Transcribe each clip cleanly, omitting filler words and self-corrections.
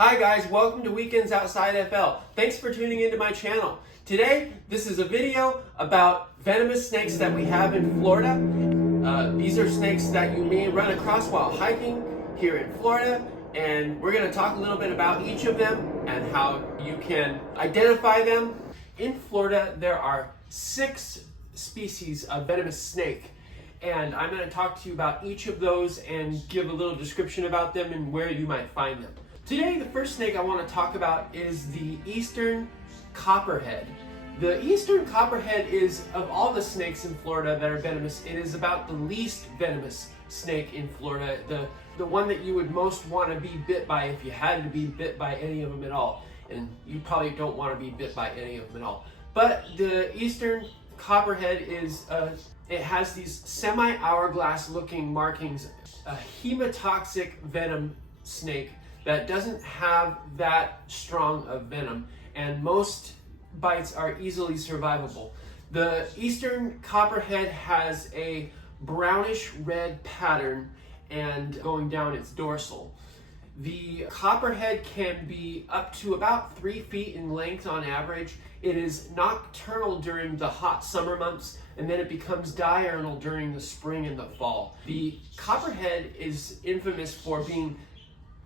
Hi guys, welcome to Weekends Outside FL. Thanks for tuning into my channel. Today, this is a video about venomous snakes that we have in Florida. These are snakes that you may run across while hiking here in Florida, and we're going to talk a little bit about each of them and how you can identify them. In Florida, there are 6 species of venomous snake, and I'm going to talk to you about each of those and give a little description about them and where you might find them. Today, the first snake I want to talk about is the eastern copperhead. The eastern copperhead is, of all the snakes in Florida that are venomous, it is about the least venomous snake in Florida, the one that you would most want to be bit by if you had to be bit by any of them at all. And you probably don't want to be bit by any of them at all. But the eastern copperhead is, it has these semi-hourglass looking markings, a hemotoxic venom snake that doesn't have that strong of venom, and most bites are easily survivable. The eastern copperhead has a brownish red pattern and going down its dorsal. The copperhead can be up to about 3 feet in length on average. It is nocturnal during the hot summer months, and then it becomes diurnal during the spring and the fall. The copperhead is infamous for being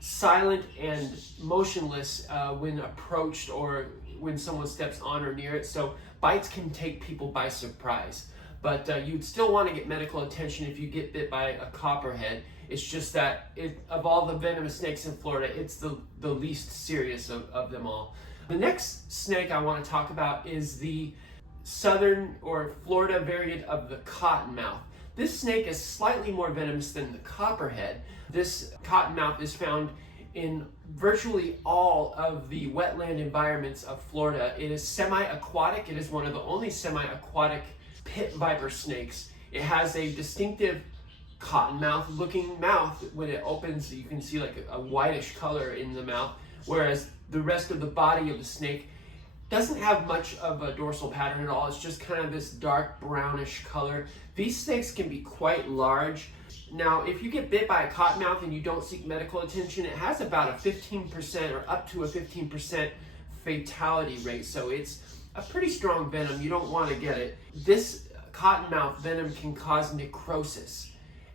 silent and motionless when approached or when someone steps on or near it, so bites can take people by surprise. But you'd still want to get medical attention if you get bit by a copperhead. It's just that of all the venomous snakes in Florida, it's the least serious of them all. The next snake I want to talk about is the southern or Florida variant of the cottonmouth. This snake is slightly more venomous than the copperhead. This cottonmouth is found in virtually all of the wetland environments of Florida. It is semi-aquatic. It is one of the only semi-aquatic pit viper snakes. It has a distinctive cottonmouth looking mouth. When it opens, you can see like a whitish color in the mouth, whereas the rest of the body of the snake doesn't have much of a dorsal pattern at all. It's just kind of this dark brownish color. These snakes can be quite large. Now, if you get bit by a cottonmouth and you don't seek medical attention, it has about a 15% or up to a 15% fatality rate. So it's a pretty strong venom. You don't want to get it. This cottonmouth venom can cause necrosis,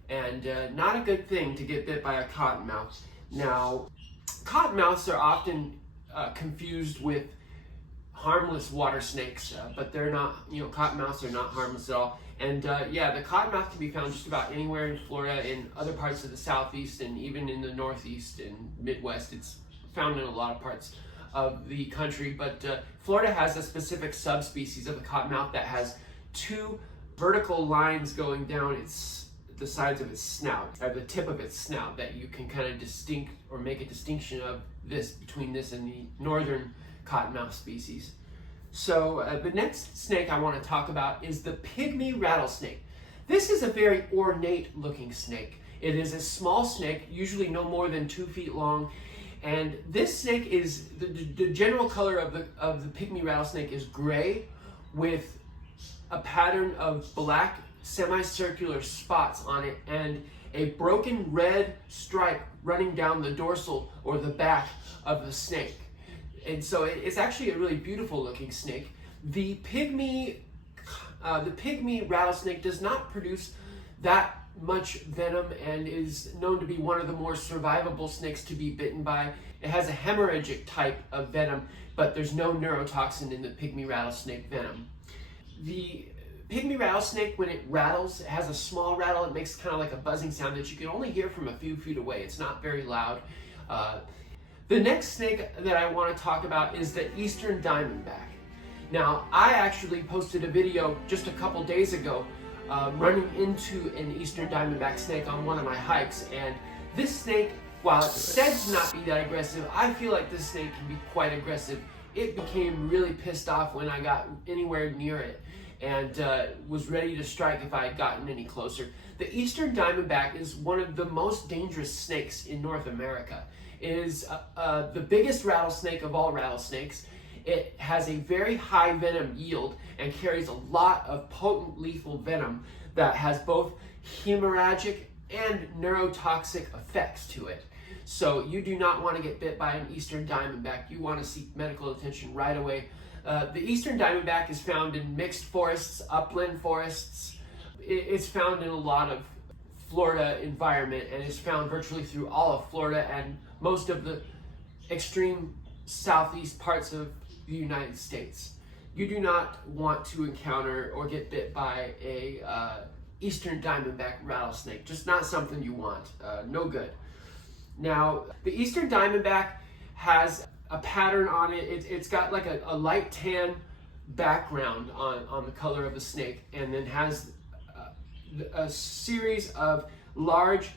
and not a good thing to get bit by a cottonmouth. Now, cottonmouths are often confused with harmless water snakes, but they're not, cottonmouths are not harmless at all. And yeah, the cottonmouth can be found just about anywhere in Florida, in other parts of the southeast, and even in the northeast and midwest. It's found in a lot of parts of the country, but Florida has a specific subspecies of the cottonmouth that has 2 vertical lines going down the sides of its snout, or the tip of its snout, that you can kind of make a distinction of this between this and the northern cottonmouth species. So the next snake I want to talk about is the pygmy rattlesnake. This is a very ornate looking snake. It is a small snake, usually no more than 2 feet long, and this snake is the general color of the pygmy rattlesnake is gray with a pattern of black semicircular spots on it and a broken red stripe running down the dorsal or the back of the snake. And so it's actually a really beautiful looking snake. The pygmy rattlesnake does not produce that much venom and is known to be one of the more survivable snakes to be bitten by. It has a hemorrhagic type of venom, but there's no neurotoxin in the pygmy rattlesnake venom. The pygmy rattlesnake, when it rattles, it has a small rattle. It makes kind of like a buzzing sound that you can only hear from a few feet away. It's not very loud. The next snake that I want to talk about is the eastern diamondback. Now, I actually posted a video just a couple days ago running into an eastern diamondback snake on one of my hikes, and this snake, while it's said to not be that aggressive, I feel like this snake can be quite aggressive. It became really pissed off when I got anywhere near it and was ready to strike if I had gotten any closer. The eastern diamondback is one of the most dangerous snakes in North America. It is the biggest rattlesnake of all rattlesnakes. It has a very high venom yield and carries a lot of potent lethal venom that has both hemorrhagic and neurotoxic effects to it. So you do not want to get bit by an eastern diamondback. You want to seek medical attention right away. The eastern diamondback is found in mixed forests, upland forests. It's found in a lot of Florida environment, and is found virtually through all of Florida and most of the extreme southeast parts of the United States. You do not want to encounter or get bit by a eastern diamondback rattlesnake. Just not something you want. No good. Now, the eastern diamondback has a pattern on it. It's got like a light tan background on the color of the snake, and then has a series of large,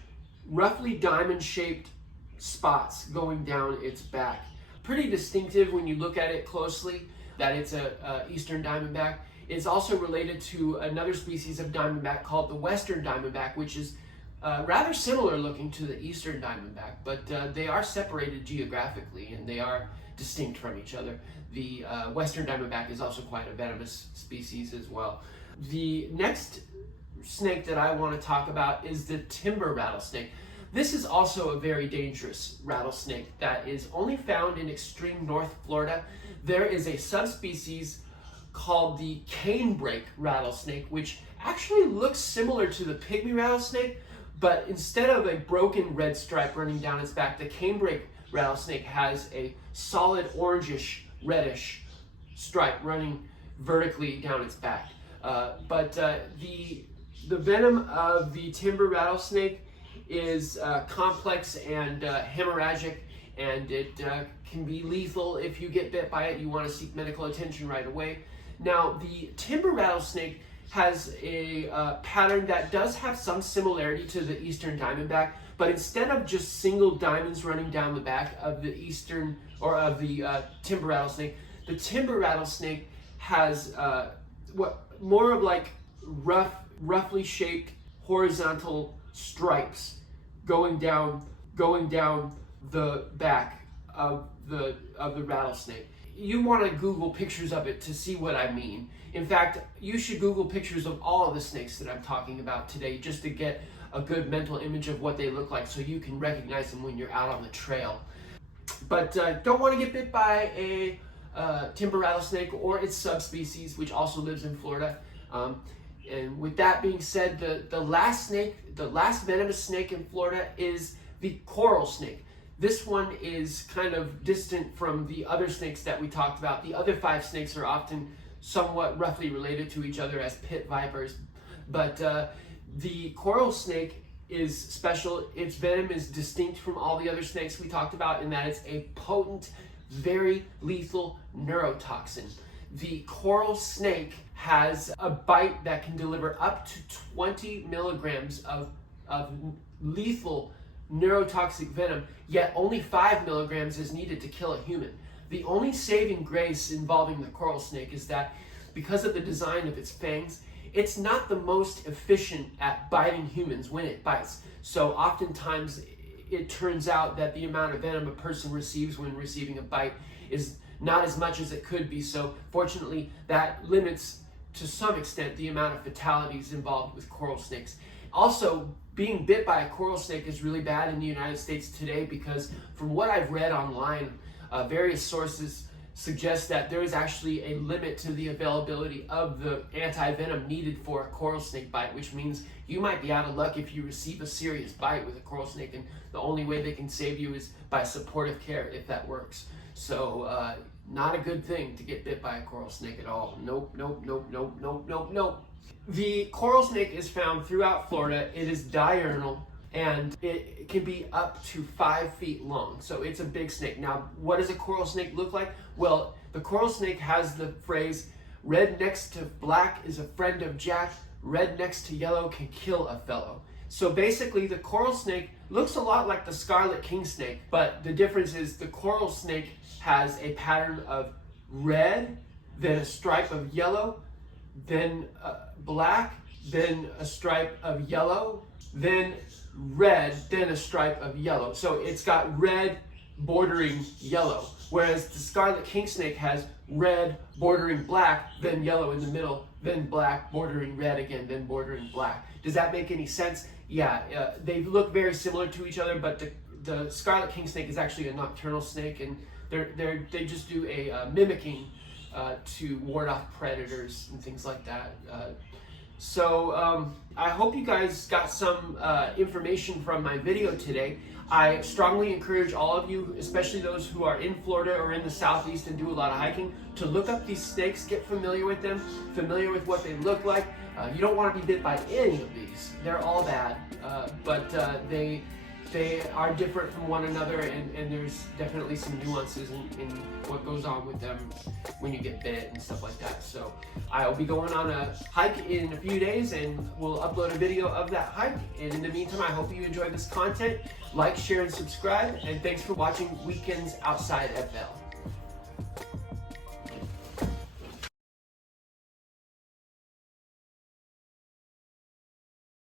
roughly diamond-shaped spots going down its back. Pretty distinctive when you look at it closely that it's a eastern diamondback. It's also related to another species of diamondback called the western diamondback, which is rather similar looking to the eastern diamondback, but they are separated geographically and they are distinct from each other. The western diamondback is also quite a venomous species as well. The next snake that I want to talk about is the timber rattlesnake. This is also a very dangerous rattlesnake that is only found in extreme North Florida. There is a subspecies called the canebrake rattlesnake, which actually looks similar to the pygmy rattlesnake, but instead of a broken red stripe running down its back, the canebrake rattlesnake has a solid orangish, reddish stripe running vertically down its back. The venom of the timber rattlesnake is complex and hemorrhagic, and it can be lethal. If you get bit by it, you want to seek medical attention right away. Now, the timber rattlesnake has a pattern that does have some similarity to the eastern diamondback, but instead of just single diamonds running down the back of the eastern or of the timber rattlesnake, the timber rattlesnake has more of like roughly shaped horizontal stripes going down the back of the rattlesnake. You want to Google pictures of it to see what I mean. In fact, you should Google pictures of all of the snakes that I'm talking about today just to get a good mental image of what they look like so you can recognize them when you're out on the trail. But don't want to get bit by a timber rattlesnake or its subspecies, which also lives in Florida. And with that being said, the last venomous snake in Florida is the coral snake. This one is kind of distant from the other snakes that we talked about. The other 5 snakes are often somewhat roughly related to each other as pit vipers. But the coral snake is special. Its venom is distinct from all the other snakes we talked about in that it's a potent, very lethal neurotoxin. The coral snake has a bite that can deliver up to 20 milligrams of lethal neurotoxic venom, yet only 5 milligrams is needed to kill a human. The only saving grace involving the coral snake is that because of the design of its fangs, it's not the most efficient at biting humans when it bites. So oftentimes it turns out that the amount of venom a person receives when receiving a bite is not as much as it could be. So fortunately, that limits to some extent the amount of fatalities involved with coral snakes. Also, being bit by a coral snake is really bad in the United States today because from what I've read online, various sources suggest that there is actually a limit to the availability of the anti-venom needed for a coral snake bite, which means you might be out of luck if you receive a serious bite with a coral snake, and the only way they can save you is by supportive care, if that works. So, not a good thing to get bit by a coral snake at all. Nope, nope, nope, nope, nope, nope, nope. The coral snake is found throughout Florida. It is diurnal, and it can be up to 5 feet long. So it's a big snake. Now, what does a coral snake look like? Well, the coral snake has the phrase, red next to black is a friend of Jack, red next to yellow can kill a fellow. So basically, the coral snake looks a lot like the scarlet king snake, but the difference is the coral snake has a pattern of red, then a stripe of yellow, then black, then a stripe of yellow, then red, then a stripe of yellow. So it's got red bordering yellow, whereas the scarlet king snake has red bordering black, then yellow in the middle, then black bordering red again, then bordering black. Does that make any sense? Yeah, they look very similar to each other, but the scarlet king snake is actually a nocturnal snake, and they just do a mimicking to ward off predators and things like that. So I hope you guys got some information from my video today. I strongly encourage all of you, especially those who are in Florida or in the Southeast and do a lot of hiking, to look up these snakes, get familiar with them, familiar with what they look like. You don't want to be bit by any of these. They're all bad, but they are different from one another, and there's definitely some nuances in what goes on with them when you get bit and stuff like that. So I'll be going on a hike in a few days, and we'll upload a video of that hike. And in the meantime, I hope you enjoy this content. Like, share, and subscribe, and thanks for watching Weekends Outside FL.